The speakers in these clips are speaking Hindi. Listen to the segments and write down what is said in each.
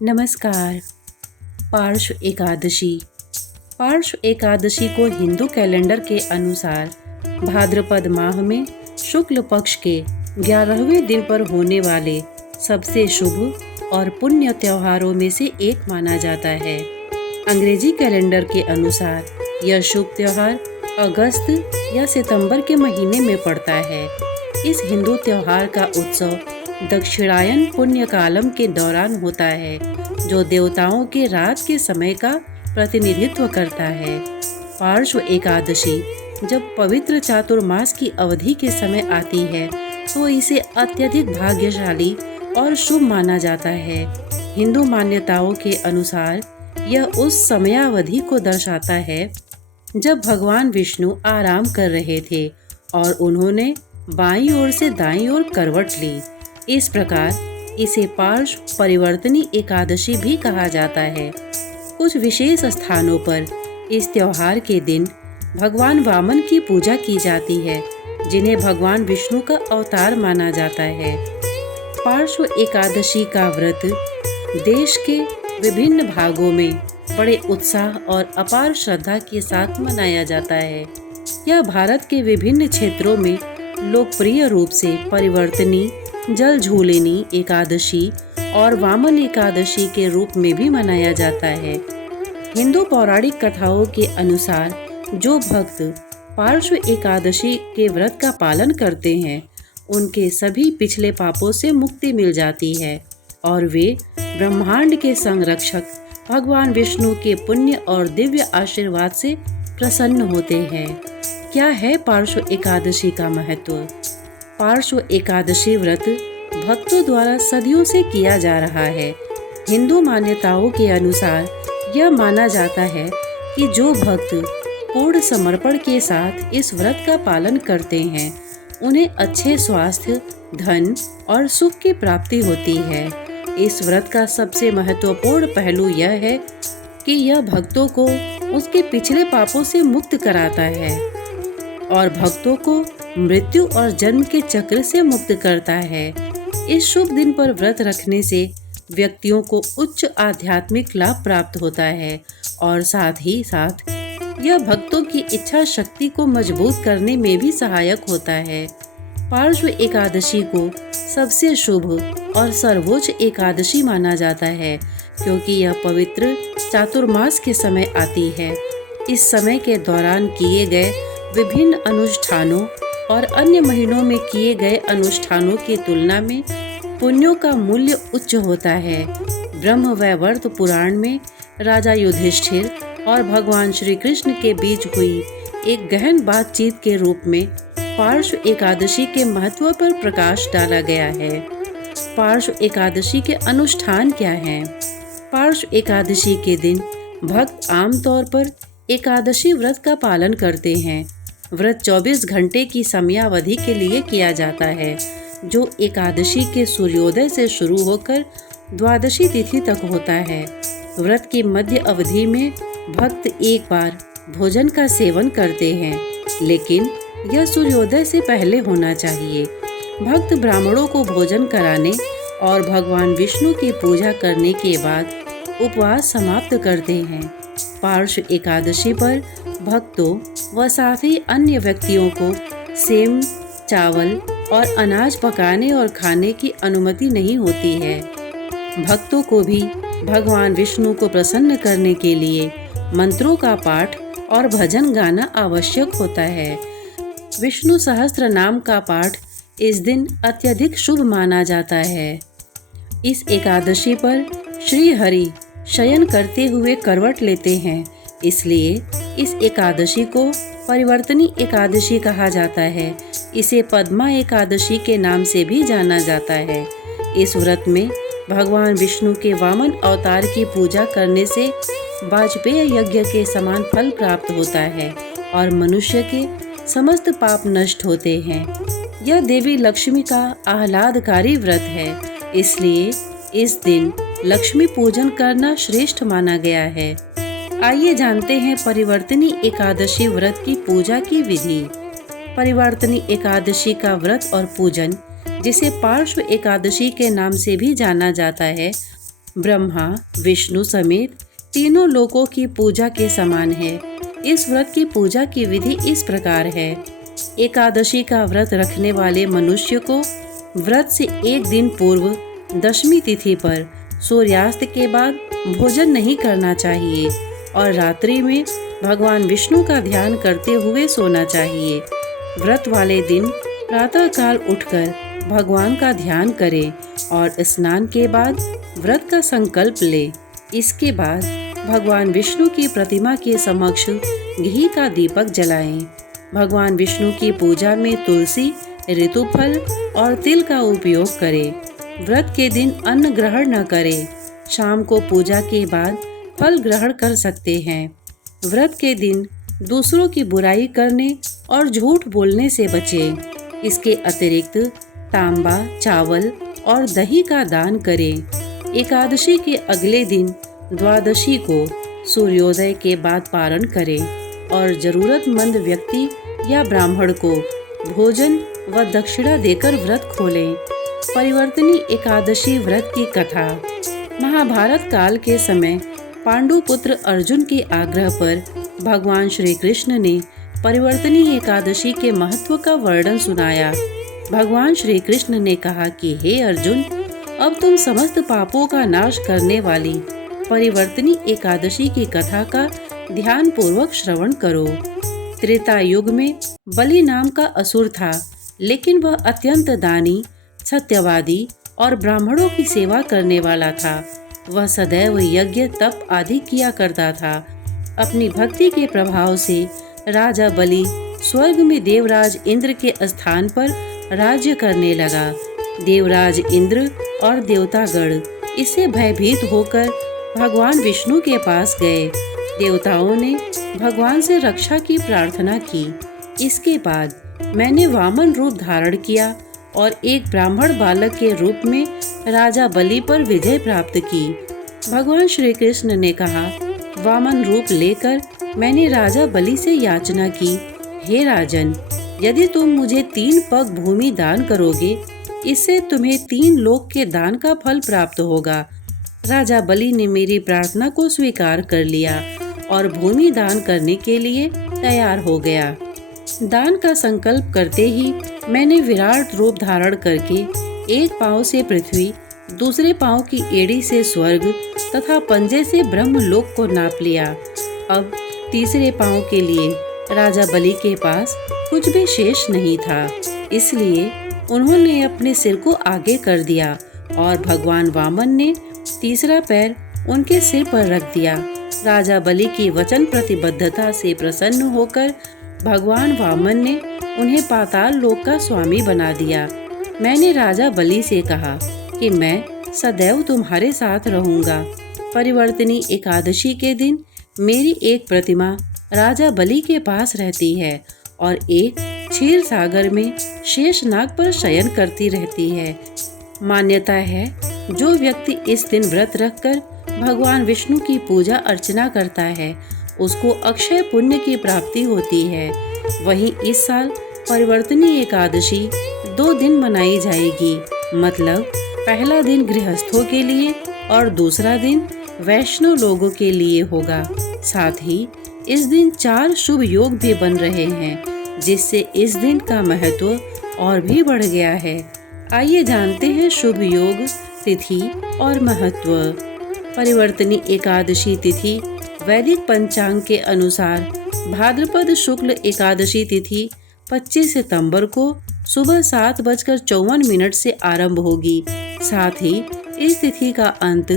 नमस्कार। पार्श्व एकादशी। पार्श्व एकादशी को हिंदू कैलेंडर के अनुसार भाद्रपद माह में शुक्ल पक्ष के 11वें दिन पर होने वाले सबसे शुभ और पुण्य त्योहारों में से एक माना जाता है। अंग्रेजी कैलेंडर के अनुसार यह शुभ त्योहार अगस्त या सितंबर के महीने में पड़ता है। इस हिंदू त्योहार का उत्सव दक्षिणायन पुण्य कालम के दौरान होता है, जो देवताओं के रात के समय का प्रतिनिधित्व करता है। पार्श्व एकादशी जब पवित्र चातुर्मास की अवधि के समय आती है तो इसे अत्यधिक भाग्यशाली और शुभ माना जाता है। हिंदू मान्यताओं के अनुसार यह उस समयावधि को दर्शाता है जब भगवान विष्णु आराम कर रहे थे और उन्होंने बाईं ओर से दाईं ओर करवट ली। इस प्रकार इसे पार्श्व परिवर्तनी एकादशी भी कहा जाता है। कुछ विशेष स्थानों पर इस त्योहार के दिन भगवान वामन की पूजा की जाती है, जिन्हें भगवान विष्णु का अवतार माना जाता है। पार्श्व एकादशी का व्रत देश के विभिन्न भागों में बड़े उत्साह और अपार श्रद्धा के साथ मनाया जाता है। यह भारत के विभिन्न क्षेत्रों में लोकप्रिय रूप से परिवर्तनी, जल झूलेनी एकादशी और वामन एकादशी के रूप में भी मनाया जाता है। हिंदू पौराणिक कथाओं के अनुसार जो भक्त पार्श्व एकादशी के व्रत का पालन करते हैं, उनके सभी पिछले पापों से मुक्ति मिल जाती है और वे ब्रह्मांड के संरक्षक भगवान विष्णु के पुण्य और दिव्य आशीर्वाद से प्रसन्न होते हैं। क्या है पार्श्व एकादशी का महत्व? पार्श्व एकादशी व्रत भक्तों द्वारा सदियों से किया जा रहा है। हिंदू मान्यताओं के अनुसार यह माना जाता है कि जो भक्त पूर्ण समर्पण के साथ इस व्रत का पालन करते हैं, उन्हें अच्छे स्वास्थ्य, धन और सुख की प्राप्ति होती है। इस व्रत का सबसे महत्वपूर्ण पहलू यह है कि यह भक्तों को उसके पिछले पापों से मुक्त कराता है और भक्तों को मृत्यु और जन्म के चक्र से मुक्त करता है। इस शुभ दिन पर व्रत रखने से व्यक्तियों को उच्च आध्यात्मिक लाभ प्राप्त होता है और साथ ही साथ यह भक्तों की इच्छा शक्ति को मजबूत करने में भी सहायक होता है। पार्श्व एकादशी को सबसे शुभ और सर्वोच्च एकादशी माना जाता है, क्योंकि यह पवित्र चातुर्मास के समय आती है। इस समय के दौरान किए गए विभिन्न अनुष्ठानों और अन्य महीनों में किए गए अनुष्ठानों की तुलना में पुण्यों का मूल्य उच्च होता है। ब्रह्म वैवर्त पुराण में राजा युधिष्ठिर और भगवान श्री कृष्ण के बीच हुई एक गहन बातचीत के रूप में पार्श्व एकादशी के महत्व पर प्रकाश डाला गया है। पार्श्व एकादशी के अनुष्ठान क्या हैं? पार्श्व एकादशी के दिन भक्त आमतौर पर एकादशी व्रत का पालन करते हैं। व्रत 24 घंटे की समयावधि के लिए किया जाता है, जो एकादशी के सूर्योदय से शुरू होकर द्वादशी तिथि तक होता है। व्रत की मध्य अवधि में भक्त एक बार भोजन का सेवन करते हैं, लेकिन यह सूर्योदय से पहले होना चाहिए। भक्त ब्राह्मणों को भोजन कराने और भगवान विष्णु की पूजा करने के बाद उपवास समाप्त करते हैं। पार्श्व एकादशी पर भक्तों व साथ ही अन्य व्यक्तियों को सेम, चावल और अनाज पकाने और खाने की अनुमति नहीं होती है। भक्तों को भी भगवान विष्णु को प्रसन्न करने के लिए मंत्रों का पाठ और भजन गाना आवश्यक होता है। विष्णु सहस्त्र नाम का पाठ इस दिन अत्यधिक शुभ माना जाता है। इस एकादशी पर श्री हरि शयन करते हुए करवट लेते हैं, इसलिए इस एकादशी को परिवर्तनी एकादशी कहा जाता है। इसे पद्मा एकादशी के नाम से भी जाना जाता है। इस व्रत में भगवान विष्णु के वामन अवतार की पूजा करने से वाजपेय यज्ञ के समान फल प्राप्त होता है और मनुष्य के समस्त पाप नष्ट होते हैं। यह देवी लक्ष्मी का आह्लादकारी व्रत है, इसलिए इस दिन लक्ष्मी पूजन करना श्रेष्ठ माना गया है। आइए जानते हैं परिवर्तनी एकादशी व्रत की पूजा की विधि। परिवर्तनी एकादशी का व्रत और पूजन, जिसे पार्श्व एकादशी के नाम से भी जाना जाता है, ब्रह्मा विष्णु समेत तीनों लोकों की पूजा के समान है। इस व्रत की पूजा की विधि इस प्रकार है। एकादशी का व्रत रखने वाले मनुष्य को व्रत से एक दिन पूर्व दशमी तिथि पर सूर्यास्त के बाद भोजन नहीं करना चाहिए और रात्रि में भगवान विष्णु का ध्यान करते हुए सोना चाहिए। व्रत वाले दिन प्रातःकाल उठकर भगवान का ध्यान करें और स्नान के बाद व्रत का संकल्प ले। इसके बाद भगवान विष्णु की प्रतिमा के समक्ष घी का दीपक जलाएं। भगवान विष्णु की पूजा में तुलसी, ऋतुफल और तिल का उपयोग करें। व्रत के दिन अन्न ग्रहण न करें। शाम को पूजा के बाद फल ग्रहण कर सकते हैं। व्रत के दिन दूसरों की बुराई करने और झूठ बोलने से बचें। इसके अतिरिक्त तांबा, चावल और दही का दान करें। एकादशी के अगले दिन द्वादशी को सूर्योदय के बाद पारण करें और जरूरतमंद व्यक्ति या ब्राह्मण को भोजन व दक्षिणा देकर व्रत खोलें। परिवर्तनी एकादशी व्रत की कथा। महाभारत काल के समय पांडु पुत्र अर्जुन के आग्रह पर भगवान श्री कृष्ण ने परिवर्तनी एकादशी के महत्व का वर्णन सुनाया। भगवान श्री कृष्ण ने कहा कि हे अर्जुन, अब तुम समस्त पापों का नाश करने वाली परिवर्तनी एकादशी की कथा का ध्यान पूर्वक श्रवण करो। त्रेता युग में बलि नाम का असुर था, लेकिन वह अत्यंत दानी, सत्यवादी और ब्राह्मणों की सेवा करने वाला था। वह सदैव यज्ञ, तप आदि किया करता था। अपनी भक्ति के प्रभाव से राजा बलि स्वर्ग में देवराज इंद्र के स्थान पर राज्य करने लगा। देवराज इंद्र और देवतागण इससे भयभीत होकर भगवान विष्णु के पास गए। देवताओं ने भगवान से रक्षा की प्रार्थना की। इसके बाद मैंने वामन रूप धारण किया और एक ब्राह्मण बालक के रूप में राजा बलि पर विजय प्राप्त की। भगवान श्री कृष्ण ने कहा, वामन रूप लेकर मैंने राजा बलि से याचना की, हे राजन, यदि तुम मुझे 3 पग भूमि दान करोगे, इससे तुम्हें 3 लोक के दान का फल प्राप्त होगा। राजा बलि ने मेरी प्रार्थना को स्वीकार कर लिया और भूमि दान करने के लिए तैयार हो गया। दान का संकल्प करते ही मैंने विराट रूप धारण करके एक पांव से पृथ्वी, दूसरे पांव की एड़ी से स्वर्ग तथा पंजे से ब्रह्मलोक को नाप लिया। अब तीसरे पांव के लिए राजा बलि के पास कुछ भी शेष नहीं था, इसलिए उन्होंने अपने सिर को आगे कर दिया और भगवान वामन ने तीसरा पैर उनके सिर पर रख दिया। राजा बलि की वचन प्रतिबद्धता से प्रसन्न होकर भगवान वामन ने उन्हें पाताल लोक का स्वामी बना दिया। मैंने राजा बलि से कहा कि मैं सदैव तुम्हारे साथ रहूंगा। परिवर्तनी एकादशी के दिन मेरी एक प्रतिमा राजा बलि के पास रहती है और एक क्षीर सागर में शेषनाग पर शयन करती रहती है। मान्यता है, जो व्यक्ति इस दिन व्रत रखकर भगवान विष्णु की पूजा अर्चना करता है, उसको अक्षय पुण्य की प्राप्ति होती है। वहीं इस साल परिवर्तनी एकादशी 2 दिन मनाई जाएगी, मतलब पहला दिन गृहस्थों के लिए और दूसरा दिन वैष्णव लोगों के लिए होगा। साथ ही इस दिन 4 शुभ योग भी बन रहे हैं, जिससे इस दिन का महत्व और भी बढ़ गया है। आइए जानते हैं शुभ योग, तिथि और महत्व। परिवर्तनी एकादशी तिथि वैदिक पंचांग के अनुसार भाद्रपद शुक्ल एकादशी तिथि 25 सितंबर को सुबह 7:54 से आरंभ होगी। साथ ही इस तिथि का अंत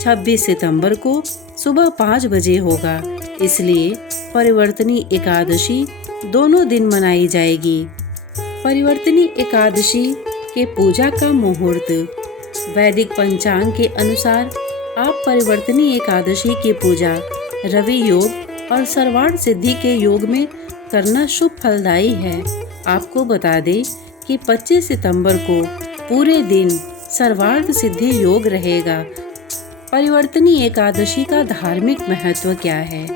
26 सितंबर को सुबह 5 बजे होगा। इसलिए परिवर्तनी एकादशी दोनों दिन मनाई जाएगी। परिवर्तनी एकादशी के पूजा का मुहूर्त। वैदिक पंचांग के अनुसार आप परिवर्तनी एकादशी की पूजा रवि योग और सर्वार्थ सिद्धि के योग में करना शुभ फलदायी है। आपको बता दें कि 25 सितंबर को पूरे दिन सर्वार्थ सिद्धि योग रहेगा। परिवर्तनी एकादशी का धार्मिक महत्व क्या है?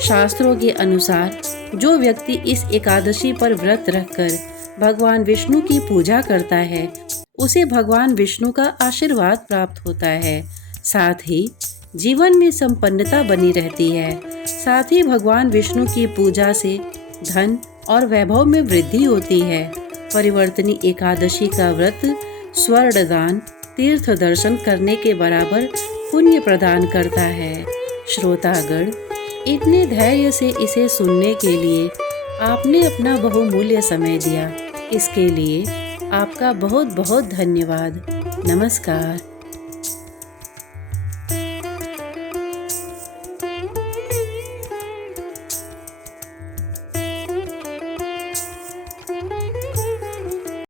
शास्त्रों के अनुसार जो व्यक्ति इस एकादशी पर व्रत रखकर भगवान विष्णु की पूजा करता है, उसे भगवान विष्णु का आशीर्वाद प्राप्त होता है। साथ ही जीवन में संपन्नता बनी रहती है। साथ ही भगवान विष्णु की पूजा से धन और वैभव में वृद्धि होती है। परिवर्तनी एकादशी का व्रत स्वर्ण दान, तीर्थ दर्शन करने के बराबर पुण्य प्रदान करता है। श्रोतागण, इतने धैर्य से इसे सुनने के लिए आपने अपना बहुमूल्य समय दिया। इसके लिए आपका बहुत बहुत धन्यवाद। नमस्कार।